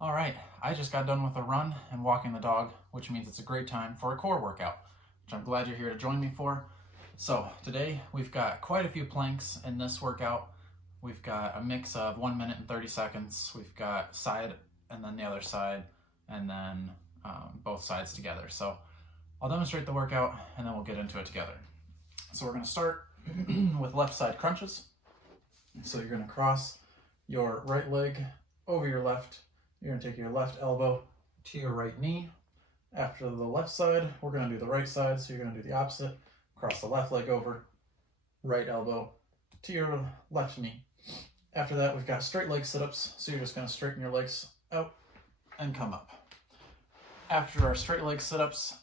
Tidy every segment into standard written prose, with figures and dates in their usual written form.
All right, I just got done with a run and walking the dog, which means it's a great time for a core workout, which I'm glad you're here to join me for. So today we've got quite a few planks in this workout. We've got a mix of 1 minute and 30 seconds. We've got side and then the other side, and then both sides together. So I'll demonstrate the workout and then we'll get into it together. So we're gonna start with left side crunches. So you're gonna cross your right leg over your left. You're gonna take your left elbow to your right knee. After the left side, we're gonna do the right side. So you're gonna do the opposite. Cross the left leg over, right elbow to your left knee. After that, we've got straight leg sit-ups. So you're just gonna straighten your legs out and come up. After our straight leg sit-ups,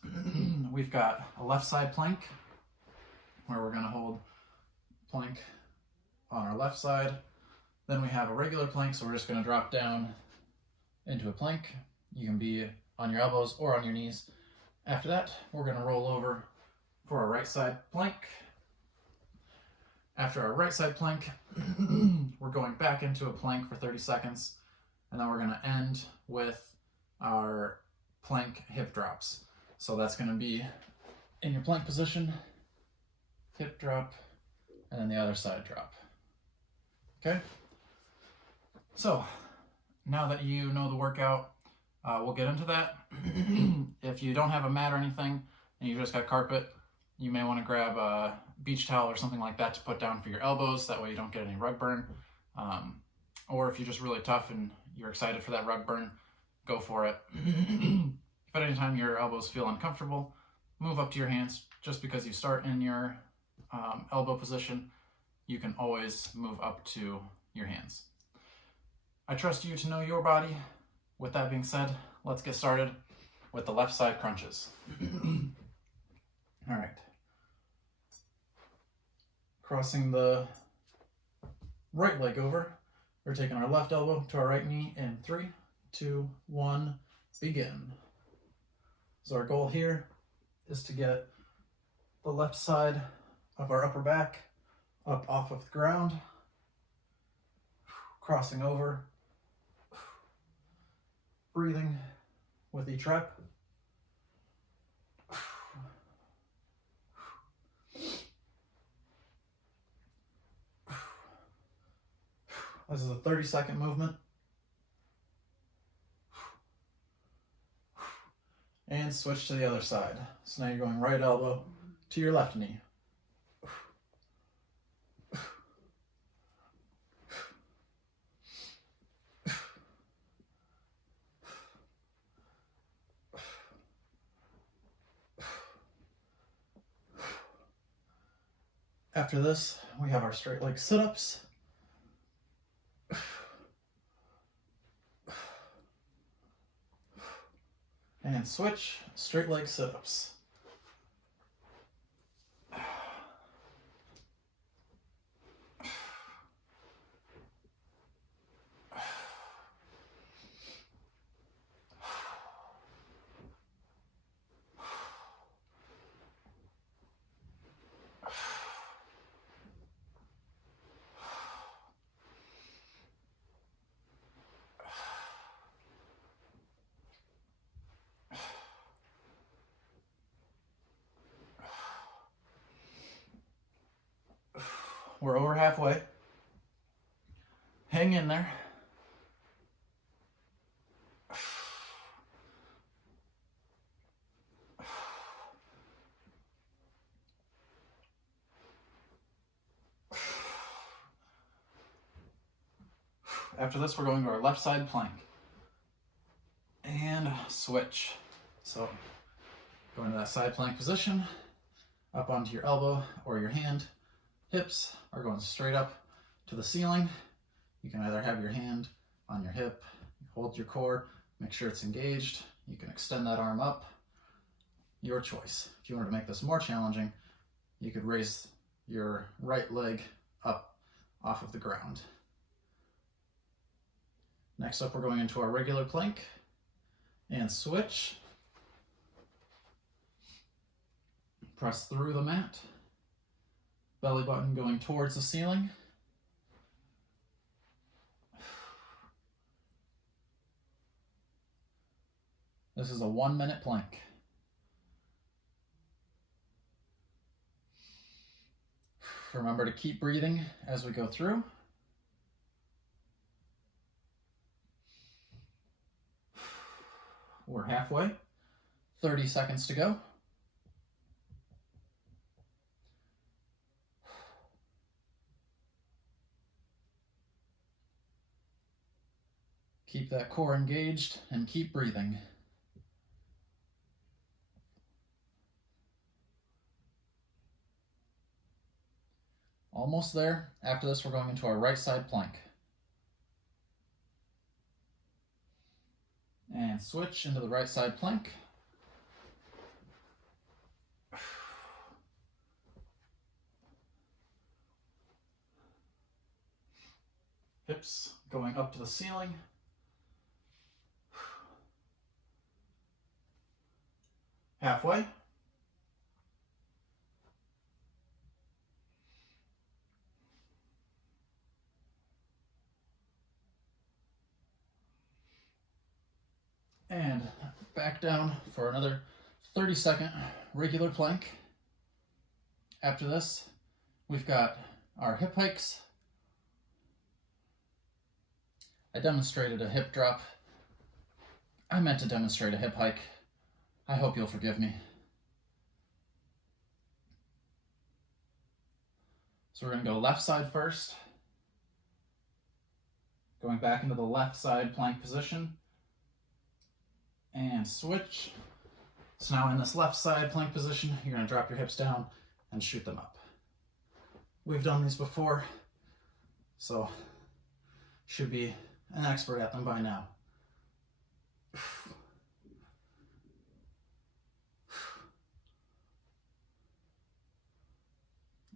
we've got a left side plank where we're gonna hold plank on our left side. Then we have a regular plank, so we're just gonna drop down into a plank. You can be on your elbows or on your knees. After that, we're gonna roll over for our right side plank. After our right side plank, we're going back into a plank for 30 seconds, and then we're gonna end with our plank hip drops. So that's gonna be in your plank position, hip drop, and then the other side drop. Okay? So now that you know the workout, we'll get into that. If you don't have a mat or anything and you just got carpet, you may want to grab a beach towel or something like that to put down for your elbows. That way you don't get any rug burn. Or if you're just really tough and you're excited for that rug burn, go for it. If at any time your elbows feel uncomfortable, move up to your hands. Just because you start in your elbow position, you can always move up to your hands. I trust you to know your body. With that being said, let's get started with the left side crunches. All right. Crossing the right leg over, we're taking our left elbow to our right knee in 3, 2, 1, begin. So our goal here is to get the left side of our upper back up off of the ground, crossing over, breathing with each rep. This is a 30-second movement. And switch to the other side. So now you're going right elbow to your left knee. After this, we have our straight leg sit-ups. And switch, straight leg sit-ups. We're over halfway. Hang in there. After this, we're going to our left side plank. And switch. So go into that side plank position, up onto your elbow or your hand. Hips are going straight up to the ceiling. You can either have your hand on your hip, hold your core, make sure it's engaged. You can extend that arm up. Your choice. If you wanted to make this more challenging, you could raise your right leg up off of the ground. Next up, we're going into our regular plank and switch. Press through the mat. Belly button going towards the ceiling. This is a 1-minute plank. Remember to keep breathing as we go through. We're halfway. 30 seconds to go. Keep that core engaged and keep breathing. Almost there. After this, we're going into our right side plank. And switch into the right side plank. Hips going up to the ceiling. Halfway. And back down for another 30-second regular plank. After this, we've got our hip hikes. I demonstrated a hip drop. I meant to demonstrate a hip hike. I hope you'll forgive me. So we're going to go left side first. Going back into the left side plank position. And switch. So now in this left side plank position, you're going to drop your hips down and shoot them up. We've done these before, so should be an expert at them by now.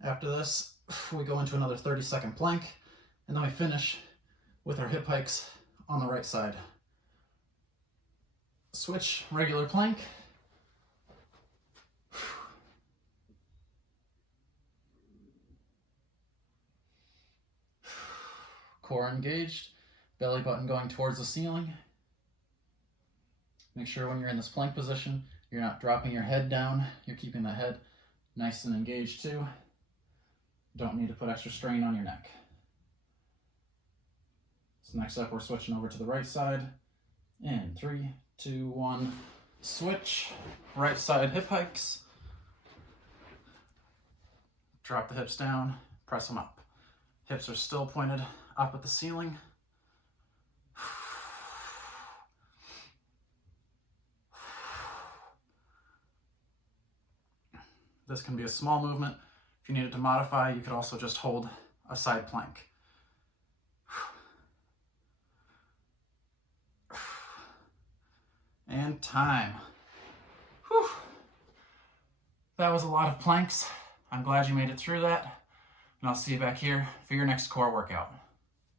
After this, we go into another 30-second plank, and then we finish with our hip hikes on the right side. Switch, regular plank. Core engaged, belly button going towards the ceiling. Make sure when you're in this plank position, you're not dropping your head down. You're keeping the head nice and engaged too. Don't need to put extra strain on your neck. So next up, we're switching over to the right side. In 3, 2, 1, switch. Right side hip hikes. Drop the hips down, press them up. Hips are still pointed up at the ceiling. This can be a small movement. If you needed to modify, you could also just hold a side plank. And time. Whew. That was a lot of planks. I'm glad you made it through that. And I'll see you back here for your next core workout.